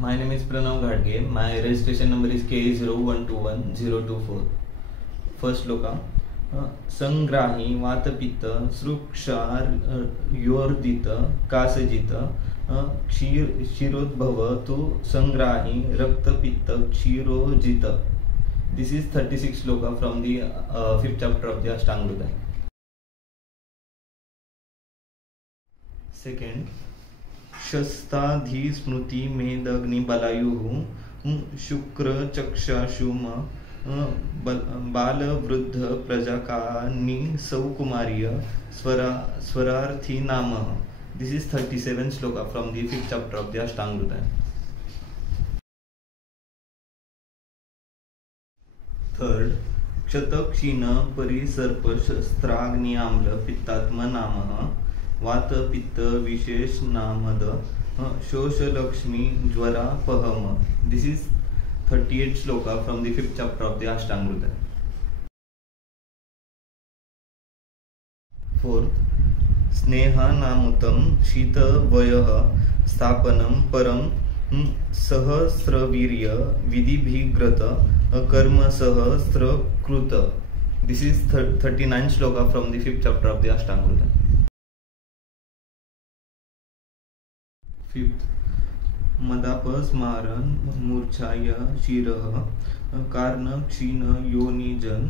My name is Pranav Ghadge. My registration number is K0121-024. First shloka संग्राही वातपित्त सृक्षार योर्दित कासजित क्षीरोद्भव तु संग्राही रक्तपित्त क्षीरोजित. This is 36 shloka from the 5th chapter of the Ashtanga Hridaya. Second, शस्ताधि स्मृति मेदग्नि बलायुः शुक्र चक्षाशुम बाल वृद्ध प्रजाकानि सौकुमार्य स्वरार्थी नाम. This is 37 shloka from the 5th chapter of the Ashtanga Hridaya. Third, क्षतक्षीण परिसर्प शस्त्राग्नियाम्ल पित्तात्म नामः वात पित्त विशेष नामद शोषलक्ष्मी ज्वरापहम. This is 38 shloka from the 5th chapter of the Ashtanga Hridaya. Fourth, Sneha नामुतं शीतवयः स्थापनं परं सहस्रवीर्य विधिभिग्रत कर्म सहस्रकृत. This is 39 shloka from the 5th chapter of the Ashtanga Hridaya. Fifth, मदापस्मारन मूर्छाय शिरः कारण क्षीण योनिजन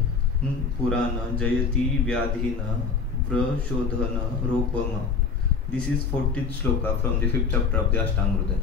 पुराण जयति व्याधिन व्रशोधन रोपम. This is 40th shloka from the 5th chapter of the Ashtanga Hridaya.